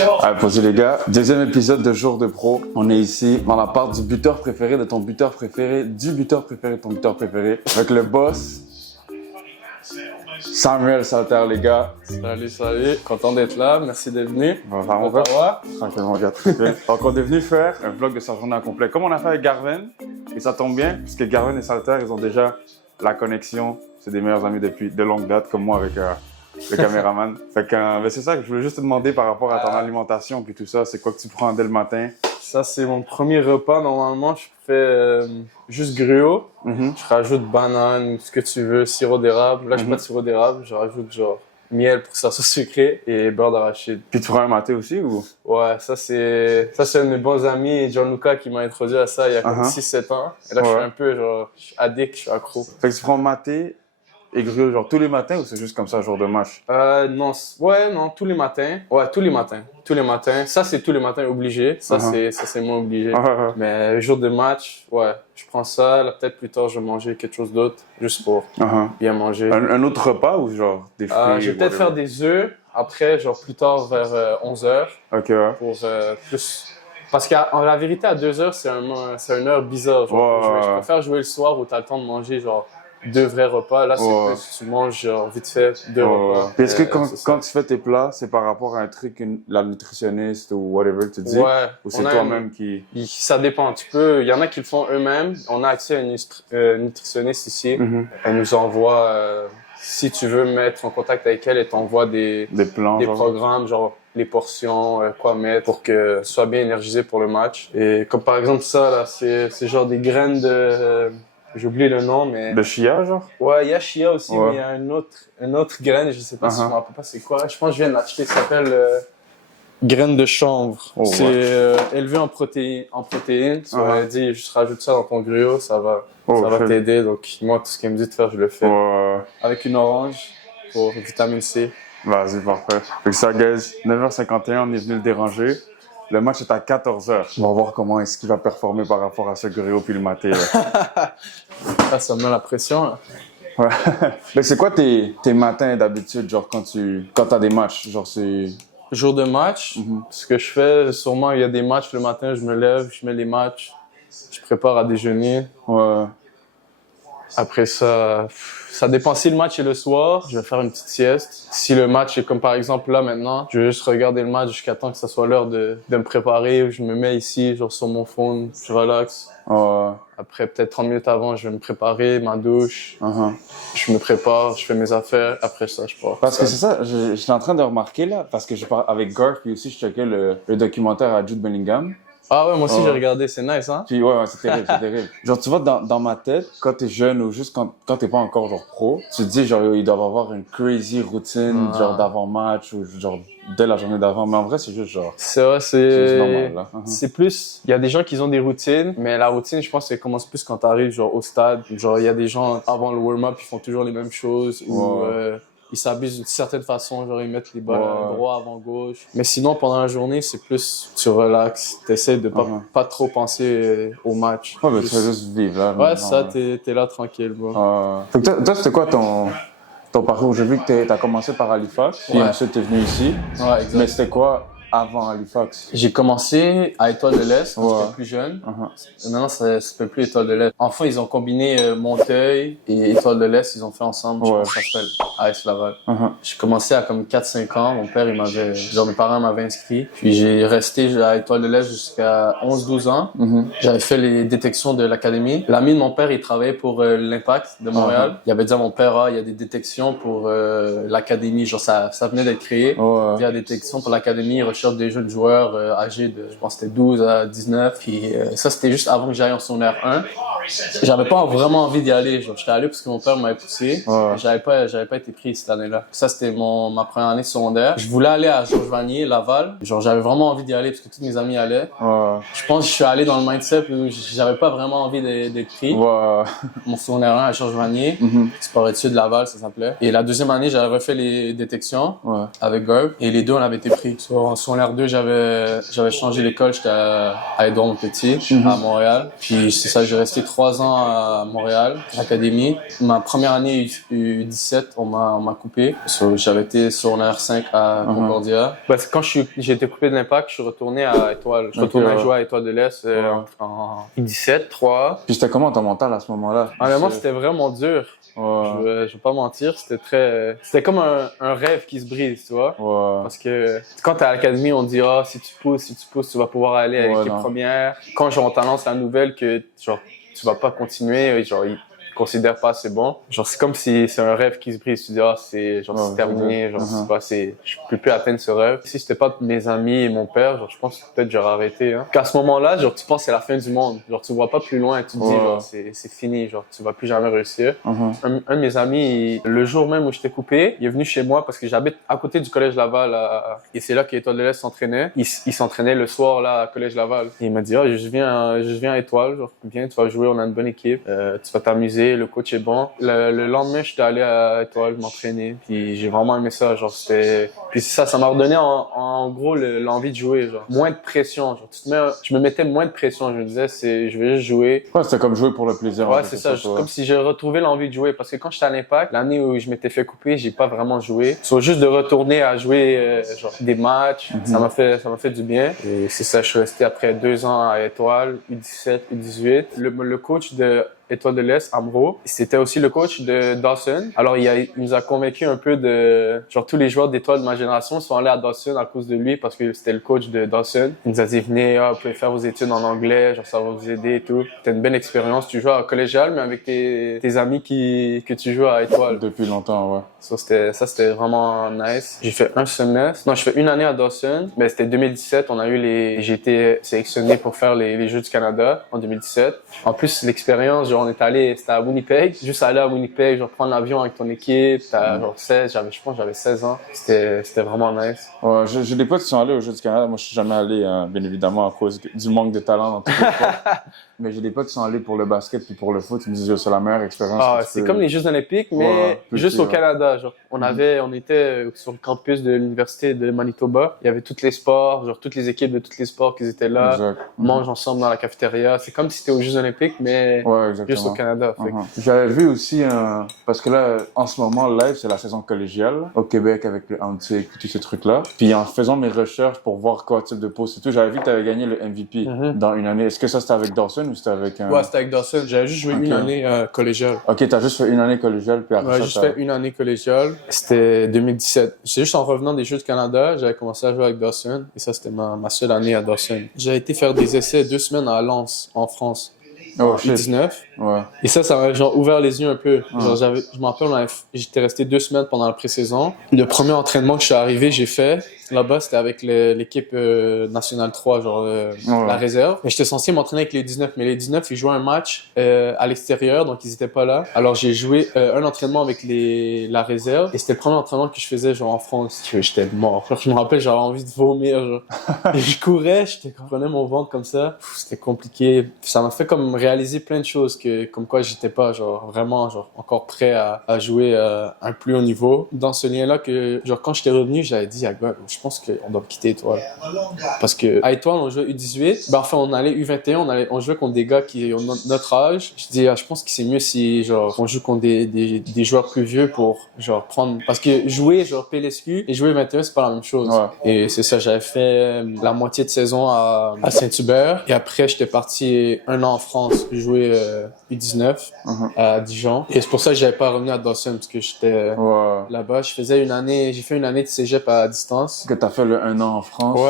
Allez, posez les gars. Deuxième épisode de Jour de Pro. On est ici dans la part du buteur préféré de ton buteur préféré, du buteur préféré de ton buteur préféré, avec le boss, Samuel Salter, les gars. Salut. Content d'être là. Merci d'être venu. On va tranquillement, gars, tranquille. Donc, on est venu faire un vlog de sa journée en complet. Comme on a fait avec Garvin, et ça tombe bien, parce que Garvin et Salter, ils ont déjà la connexion. C'est des meilleurs amis depuis de longue date, comme moi avec le caméraman. Fait que, ben c'est ça que je voulais juste te demander par rapport à ton alimentation puis tout ça. C'est quoi que tu prends dès le matin? Ça, c'est mon premier repas. Normalement, je fais juste gruau. Je rajoute banane, ce que tu veux, sirop d'érable. Là, je pas de sirop d'érable. Je rajoute genre miel pour que ça soit sucré et beurre d'arachide. Puis tu prends un maté aussi ou? Ouais, ça c'est un de mes bons amis, Gianluca, qui m'a introduit à ça il y a comme 6-7 ans. Et là, je suis un peu genre, je suis addict, je suis accro. Fait que tu prends maté et gruau genre tous les matins ou c'est juste comme ça, jour de match? Non, tous les matins. Ouais, tous les matins. Tous les matins. Ça, c'est tous les matins obligé. Ça, c'est moins obligé. Mais jour de match, ouais, je prends ça. Là, peut-être plus tard, je vais manger quelque chose d'autre, juste pour bien manger. Un autre repas ou genre des fruits? Je vais peut-être faire des œufs. Après, genre plus tard, vers 11h. OK, ouais. Pour plus... Parce qu'en la vérité, à 2h, c'est une heure bizarre. Genre, je préfère jouer le soir où t'as le temps de manger, genre, 2 vrais repas. Là, c'est plus, tu manges genre, vite fait 2 repas. Puis est-ce que quand tu fais tes plats, c'est par rapport à un truc, la nutritionniste ou whatever tu dis? Ouais. Ou c'est toi-même qui... Ça dépend. Il y en a qui le font eux-mêmes. On a accès à une nutritionniste ici. Elle nous envoie, si tu veux mettre en contact avec elle, elle t'envoie des plans, des programmes, genre les portions, quoi mettre pour que tu sois bien énergisé pour le match. Et comme par exemple ça, là, c'est genre des graines de... J'ai oublié le nom, mais... De chia, genre? Ouais, il y a chia aussi, mais il y a une autre graine, je sais pas si je me rappelle pas c'est quoi. Je pense que je viens de l'acheter, ça s'appelle graine de chanvre. C'est élevé en protéines. Tu m'as dit, juste rajoute ça dans ton gruau, ça va t'aider. Donc moi, tout ce qu'elle me dit de faire, je le fais. Avec une orange pour vitamine C. Vas-y, parfait. Fait que ça, guys, 9h51, on est venu le déranger. Le match est à 14h. On va voir comment est-ce qu'il va performer par rapport à ce gruau puis le maté. Ça me met la pression, là. Ouais. Mais c'est quoi tes matins d'habitude, genre quand t'as des matchs? Genre c'est... Jour de match, ce que je fais, sûrement il y a des matchs le matin, je me lève, je mets les matchs, je prépare à déjeuner. Ouais. Après ça dépend si le match est le soir, je vais faire une petite sieste. Si le match est comme par exemple là maintenant, je vais juste regarder le match jusqu'à temps que ça soit l'heure de me préparer. Je me mets ici, genre sur mon phone, je relaxe. Après peut-être 30 minutes avant, je vais me préparer, ma douche. Je me prépare, je fais mes affaires, après ça je pars. Parce que c'est ça, j'étais en train de remarquer là, parce que je parle avec Garth puis aussi je checkais le documentaire à Jude Bellingham. Ah ouais, moi aussi j'ai regardé, c'est nice, hein? Puis ouais, c'est terrible, c'est terrible. Genre, tu vois, dans ma tête, quand t'es jeune ou juste quand t'es pas encore genre pro, tu te dis genre, ils doivent avoir une crazy routine, genre d'avant-match ou genre dès la journée d'avant. Mais en vrai, c'est juste genre... C'est vrai, c'est normal, là. C'est plus... Il y a des gens qui ont des routines, mais la routine, je pense, elle commence plus quand t'arrives genre au stade. Genre, il y a des gens, avant le warm-up, ils font toujours les mêmes choses ou... Ils s'abusent d'une certaine façon, genre ils mettent les balles droit avant gauche. Mais sinon, pendant la journée, c'est plus tu relaxes, t'essaies de pas trop penser au match. Ouais, mais tu fais juste vivre là. Ouais, ça, t'es là tranquille, bro. Fait que toi, c'était quoi ton parcours? J'ai vu que t'as commencé par Halifax, puis ensuite t'es venu ici. Ouais, exact. Mais c'était quoi avant Halifax? J'ai commencé à Étoile de l'Est quand j'étais plus jeune. Maintenant, ça s'appelle plus Étoile de l'Est. Enfin, ils ont combiné Monteuil et Étoile de l'Est, ils ont fait ensemble, je pense que ça s'appelle AS Laval. J'ai commencé à comme 4-5 ans. Mon père, mes parents m'avaient inscrit. Puis j'ai resté à Étoile de l'Est jusqu'à 11-12 ans. J'avais fait les détections de l'académie. L'ami de mon père, il travaillait pour l'Impact de Montréal. Il avait dit à mon père, il y a des détections pour l'académie. Genre, ça venait d'être créé. Il y a des détections pour l'académie, des jeunes joueurs âgés de, je pense, c'était 12 à 19. Puis ça, c'était juste avant que j'aille en secondaire 1. J'avais pas vraiment envie d'y aller. Genre, j'étais allé parce que mon père m'avait poussé. J'avais pas été pris cette année-là. Ça, c'était ma première année secondaire. Je voulais aller à Georges Vanier, Laval. Genre, j'avais vraiment envie d'y aller parce que tous mes amis allaient. Je pense que je suis allé dans le mindset où j'avais pas vraiment envie d'être pris. Mon secondaire 1 à Georges Vanier. Sport-études Laval, ça s'appelait. Et la deuxième année, j'avais refait les détections avec Garb. Et les deux, on avait été pris. En secondaire secondaire 2, j'avais changé l'école, j'étais à Édouard Montpetit, à Montréal. Puis c'est ça, j'ai resté 3 ans à Montréal, à l'académie. Ma première année U17, on m'a coupé. J'avais été secondaire 5 à Concordia. Parce que quand j'ai été coupé de l'Impact, je suis retourné à Étoile. Je suis retourné à jouer à Étoile de l'Est en U17, 3. Puis c'était comment ton mental à ce moment-là? Honnêtement, c'était vraiment dur. Je vais pas mentir, c'était comme un rêve qui se brise, tu vois. Parce que quand t'es à l'académie, on dit si tu pousses, tu vas pouvoir aller à l'équipe première. Quand on t'annonce la nouvelle que genre tu vas pas continuer, genre ils considèrent pas c'est bon. Genre c'est comme si c'est un rêve qui se brise. Tu dis c'est terminé, genre c'est pas je peux plus atteindre ce rêve. Si c'était pas mes amis et mon père, genre je pense que peut-être j'aurais arrêté. Hein. Qu'à ce moment-là, genre tu penses que c'est la fin du monde. Genre tu vois pas plus loin, tu te dis genre c'est fini, genre tu vas plus jamais réussir. Un de mes amis, le jour même où j'étais coupé, il est venu chez moi parce que j'habite à côté du collège Laval et c'est là qu'Étoile de l'Est s'entraînait. Il s'entraînait le soir là à collège Laval. Et il m'a dit je viens à Étoile, genre viens, tu vas jouer, on a une bonne équipe, tu vas t'amuser. Le coach est bon. Le lendemain, j'étais allé à Étoile m'entraîner. Puis j'ai vraiment aimé ça. Genre, puis ça m'a redonné en gros l'envie de jouer. Genre, moins de pression. Genre, je me mettais moins de pression. Je me disais, je vais juste jouer. Ouais, c'était comme jouer pour le plaisir. Ouais, c'est ça. Comme si j'ai retrouvé l'envie de jouer. Parce que quand j'étais à l'Impact, l'année où je m'étais fait couper, j'ai pas vraiment joué. Soit juste de retourner à jouer genre des matchs, ça m'a fait du bien. Et c'est ça, je suis resté après 2 ans à Étoile, U17, U18. Le coach de Étoile de l'Est, Amro. C'était aussi le coach de Dawson. Alors, il nous a convaincu un peu genre tous les joueurs d'Étoile de ma génération sont allés à Dawson à cause de lui parce que c'était le coach de Dawson. Il nous a dit, venez, vous pouvez faire vos études en anglais, genre ça va vous aider et tout. C'était une bonne expérience. Tu joues à collégial, mais avec tes amis que tu joues à Étoile. Depuis longtemps, ouais. Ça, c'était vraiment nice. J'ai fait un semestre. Non, je fais une année à Dawson. Mais c'était 2017. J'ai été sélectionné pour faire les Jeux du Canada en 2017. En plus, l'expérience, genre, c'était à Winnipeg. Juste aller à Winnipeg, genre, prendre l'avion avec ton équipe. T'as, genre, je pense, j'avais 16 ans. C'était vraiment nice. Ouais, j'ai des potes qui sont allés aux Jeux du Canada. Moi, je suis jamais allé, bien évidemment, à cause du manque de talent dans tous les sports. Mais j'ai des potes qui sont allés pour le basket puis pour le foot. Ils me disent que c'est la meilleure expérience. C'est comme les Jeux Olympiques, mais juste au Canada. Genre, on était sur le campus de l'université de Manitoba. Il y avait tous les sports, genre toutes les équipes de tous les sports qui étaient là. Exact. On mange ensemble dans la cafétéria. C'est comme si c'était aux Jeux Olympiques, mais juste au Canada. J'avais vu aussi, parce que là, en ce moment, live, c'est la saison collégiale au Québec avec le Antique et tous ces trucs-là. Puis en faisant mes recherches pour voir quoi type de poste et tout, j'avais vu que tu avais gagné le MVP dans une année. Est-ce que ça, c'était avec Dawson ou c'était avec un... Ouais, c'était avec Dawson. J'avais juste joué une année collégiale. Ok, t'as juste fait une année collégiale, puis après j'ai juste fait une année collégiale. C'était 2017. C'est juste en revenant des Jeux du Canada, j'avais commencé à jouer avec Dawson. Et ça, c'était ma seule année à Dawson. J'ai été faire des essais 2 semaines à Lens, en France. En U19. Ouais. Et ça m'a genre ouvert les yeux un peu. Genre, je m'en rappelle, j'étais resté 2 semaines pendant la pré-saison. Le premier entraînement que je suis arrivé, j'ai fait. Là-bas, c'était avec l'équipe nationale 3, genre la réserve. Et j'étais censé m'entraîner avec les 19, mais les 19, ils jouaient un match à l'extérieur, donc ils étaient pas là. Alors j'ai joué un entraînement avec la réserve, et c'était le premier entraînement que je faisais genre en France. J'étais mort. Je me rappelle, j'avais envie de vomir. Genre. Et je courais, je prenais mon ventre comme ça. C'était compliqué. Ça m'a fait comme réaliser plein de choses comme quoi j'étais pas genre vraiment genre encore prêt à jouer à un plus haut niveau. Dans ce lien-là que genre quand j'étais revenu, j'avais dit à gars, je pense qu'on doit quitter Étoile. Parce que à Étoile, on jouait U18. Ben, enfin, on allait U21, on jouait contre des gars qui ont notre âge. Je dis, je pense que c'est mieux si, genre, on joue contre des joueurs plus vieux pour, genre, prendre, parce que jouer, genre, PLSQ et jouer 21, c'est pas la même chose. Ouais. Et c'est ça, j'avais fait la moitié de saison à Saint-Hubert. Et après, j'étais parti 1 an en France, jouer U19 à Dijon. Et c'est pour ça que j'avais pas revenu à Dawson, parce que j'étais là-bas. J'ai fait une année de cégep à distance. Que t'as fait le 1 an en France,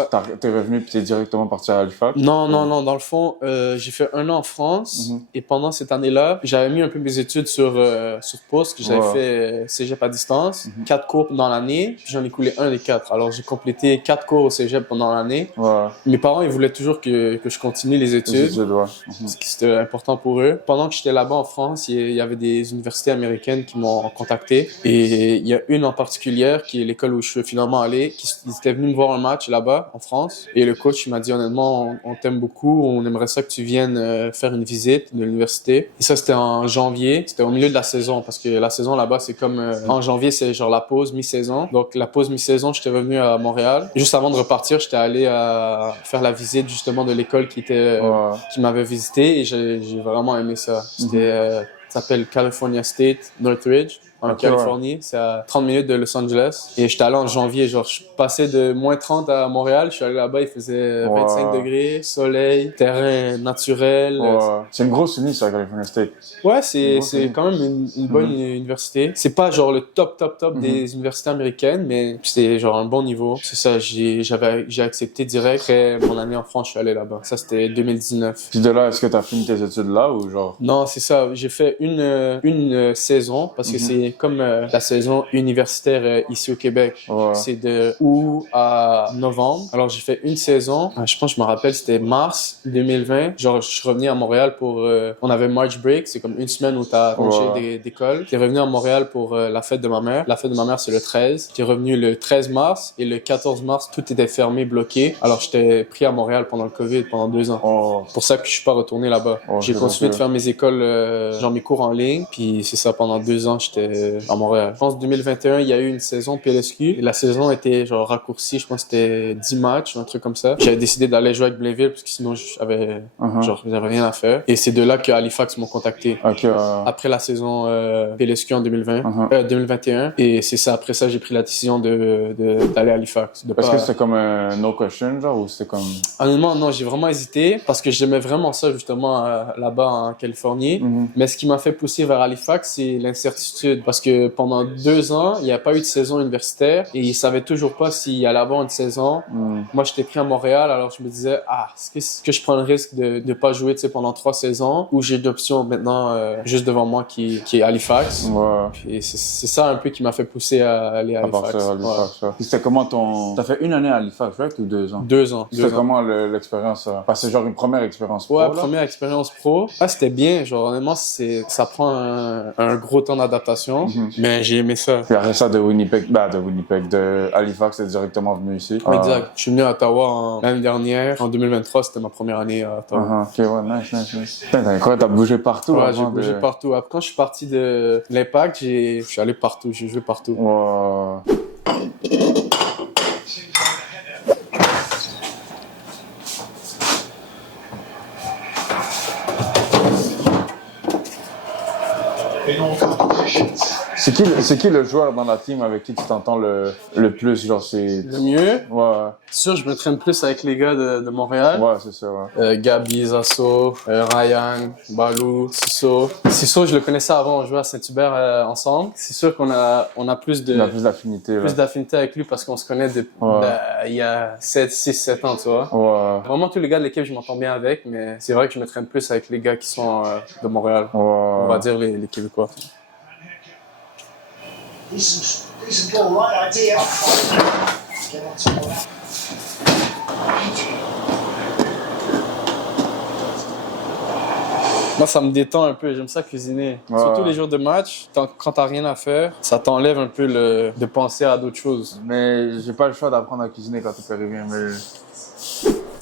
t'es revenu puis t'es directement parti à Halifax? Non. Dans le fond, j'ai fait 1 an en France et pendant cette année-là, j'avais mis un peu mes études sur pause, que j'avais fait cégep à distance, 4 cours dans l'année, puis j'en ai coulé 1 des 4. Alors j'ai complété 4 cours au cégep pendant l'année. Mes parents, ils voulaient toujours que je continue les études, parce que c'était important pour eux. pendant que j'étais là-bas en France, il y avait des universités américaines qui m'ont contacté. Et il y a une en particulier qui est l'école où je suis finalement allé, ils étaient venus me voir un match là-bas en France. Et le coach il m'a dit honnêtement, on t'aime beaucoup, on aimerait ça que tu viennes faire une visite de l'université. Et ça c'était en janvier, c'était au milieu de la saison parce que la saison là-bas c'est comme en janvier c'est genre la pause mi-saison. Donc la pause mi-saison, j'étais revenu à Montréal. Juste avant de repartir, j'étais allé faire la visite justement de l'école qui m'avait visité et j'ai vraiment aimé ça. C'était ça s'appelle California State Northridge. En Californie, c'est à 30 minutes de Los Angeles. Et j'étais allé en janvier, genre je passais de moins 30 à Montréal, je suis allé là-bas, il faisait 25 degrés, soleil, terrain naturel. C'est une grosse uni, ça, California State. Ouais, c'est quand même une bonne université. C'est pas genre le top des universités américaines, mais c'est genre un bon niveau. C'est ça, j'ai accepté direct. Après mon année en France, je suis allé là-bas. Ça, c'était 2019. Puis de là, est-ce que tu as fini tes études là ou genre? Non, c'est ça. J'ai fait une saison parce que c'est comme la saison universitaire ici au Québec. C'est de août à novembre. Alors, j'ai fait une saison. Je pense que je me rappelle, c'était mars 2020. Genre, je suis revenu à Montréal pour... on avait March Break. C'est comme une semaine où t'as congé d'école. J'étais revenu à Montréal pour la fête de ma mère. La fête de ma mère, c'est le 13. J'étais revenu le 13 mars et le 14 mars, tout était fermé, bloqué. Alors, j'étais pris à Montréal pendant le COVID, pendant 2 ans. C'est pour ça que je suis pas retourné là-bas. J'ai continué de faire mes écoles, genre mes cours en ligne. Puis c'est ça, pendant 2 ans, j'étais à Montréal. Je pense 2021, il y a eu une saison PLSQ. Et la saison était genre raccourcie. Je pense que c'était 10 matchs, un truc comme ça. J'avais décidé d'aller jouer avec Blainville parce que sinon j'avais rien à faire. Et c'est de là que Halifax m'ont contacté. Après la saison PLSQ en 2021. Et c'est ça, après ça, j'ai pris la décision d'aller à Halifax. Est-ce que c'était comme un no question, genre, ou c'était comme... Honnêtement, non, j'ai vraiment hésité parce que j'aimais vraiment ça, justement, là-bas en Californie. Mais ce qui m'a fait pousser vers Halifax, c'est l'incertitude. Parce que pendant 2 ans, il n'y a pas eu de saison universitaire et ils savaient toujours pas s'il allait avoir une saison. Moi, j'étais pris à Montréal, alors je me disais, est-ce que je prends le risque de ne pas jouer, tu sais, pendant 3 saisons ou j'ai d'options maintenant juste devant moi qui est Halifax. Et c'est ça un peu qui m'a fait pousser à aller à Halifax. C'était comment t'as fait une année à Halifax, right, ou 2 ans? 2 ans. C'était comment l'expérience? Parce que c'est genre une première expérience pro. Première expérience pro. C'était bien, genre honnêtement, ça prend un gros temps d'adaptation, mais j'ai aimé ça. Puis après ça, de Halifax, t'es directement venu ici. Exact. Je suis venu à Ottawa l'année dernière. En 2023, c'était ma première année à Ottawa. Ok, ouais, nice. Putain, t'as incroyable, t'as bougé partout. Ouais, j'ai bougé partout. Après, quand je suis parti de l'Impact, je suis allé partout, j'ai joué partout. C'est qui le joueur dans la team avec qui tu t'entends le plus, genre c'est... Le mieux? Ouais. C'est sûr, je me traîne plus avec les gars de Montréal. Ouais, c'est ça, ouais. Gabi, Zasso, Ryan, Balou, Sisso. Sisso, je le connaissais avant, on jouait à Saint-Hubert ensemble. C'est sûr qu'on a plus d'affinité. Plus d'affinité avec lui parce qu'on se connaît il y a 6-7 ans, tu vois. Ouais. Vraiment, tous les gars de l'équipe, je m'entends bien avec, mais c'est vrai que je me traîne plus avec les gars qui sont de Montréal. On va dire les Québécois. Decent ball, right idea. Moi, ça me détend un peu. J'aime ça cuisiner. Surtout les jours de match, quand t'as rien à faire, ça t'enlève un peu de penser à d'autres choses. Mais j'ai pas le choix d'apprendre à cuisiner quand t'es péruvien, mais...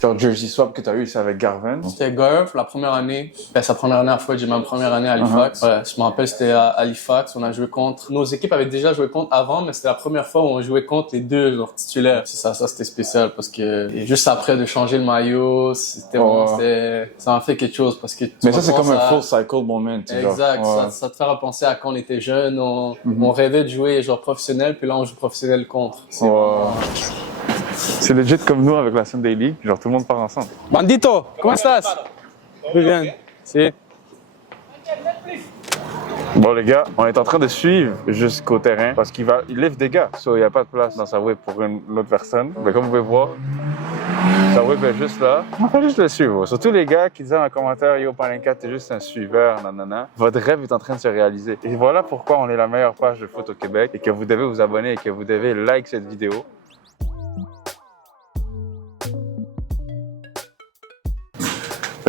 Genre Jersey Swap que t'as eu, c'est avec Garvin? C'était Garv, la première année. Sa première année à Fouad, j'ai ma première année à Halifax. Ouais, je me rappelle, c'était à Halifax. On a joué contre... Nos équipes avaient déjà joué contre avant, mais c'était la première fois où on jouait contre les deux genre, titulaires. C'est ça c'était spécial parce que juste après de changer le maillot, ça m'a fait quelque chose parce que... Mais ça, c'est comme un full cycle moment. Exact. Ça te fait repenser à quand on était jeunes. On rêvait de jouer genre professionnel, puis là, on joue professionnel contre. C'est legit comme nous avec la Sunday League, genre tout le monde part ensemble. Bandito, comment estás? Muy bien. Si. Bon les gars, on est en train de suivre jusqu'au terrain parce qu'il livre des gars. Il n'y a pas de place dans sa whip pour une autre personne. Mais comme vous pouvez voir, sa whip est juste là. On va juste le suivre. Surtout les gars qui disent en commentaire « Yo, Palenka, t'es juste un suiveur, nanana ». Votre rêve est en train de se réaliser. Et voilà pourquoi on est la meilleure page de foot au Québec et que vous devez vous abonner et que vous devez like cette vidéo.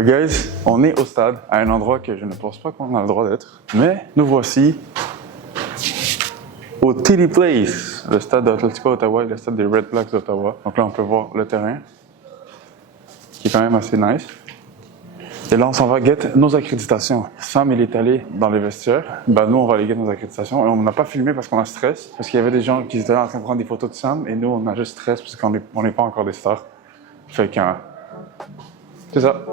Guys, on est au stade, à un endroit que je ne pense pas qu'on a le droit d'être. Mais nous voici au TD Place, le stade d'Atletico Ottawa et le stade des Red Blacks d'Ottawa. Donc là, on peut voir le terrain, qui est quand même assez nice. Et là, on s'en va get nos accréditations. Sam, il est allé dans les vestiaires. Ben, nous, on va aller get nos accréditations. Et on n'a pas filmé parce qu'on a stress. Parce qu'il y avait des gens qui étaient là en train de prendre des photos de Sam. Et nous, on a juste stress parce qu'on n'est pas encore des stars. Fait que... c'est ça.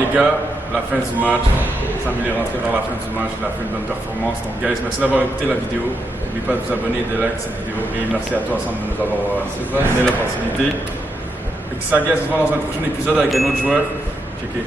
les gars, la fin du match, Sam il est rentré vers la fin du match, il a fait une bonne performance. Donc guys, merci d'avoir écouté la vidéo. N'oubliez pas de vous abonner et de liker cette vidéo. Et merci à toi Sam de nous avoir donné l'opportunité. Et que ça guys, on se voit dans un prochain épisode avec un autre joueur. Checké.